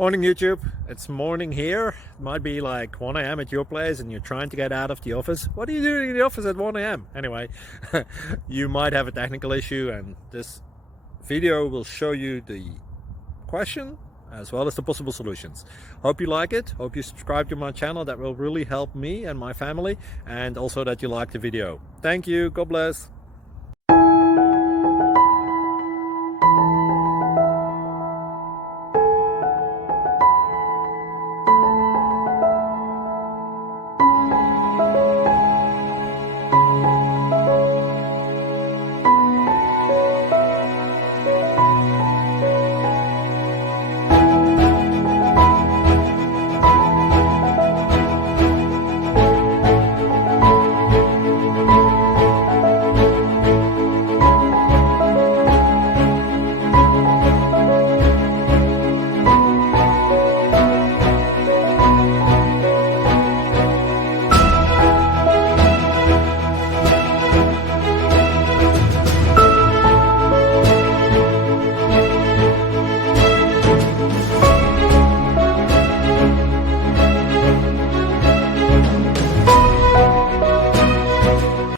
Morning YouTube, it's morning here. It might be like 1 a.m. at your place and you're trying to get out of the office. What are you doing in the office at 1 a.m.? Anyway, you might have a technical issue and this video will show you the question as well as the possible solutions. Hope you like it, hope you subscribe to my channel. That will really help me and my family, and also that you like the video. Thank you, God bless.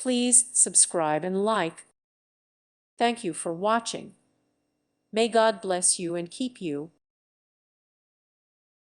Please subscribe and like. Thank you for watching. May God bless you and keep you.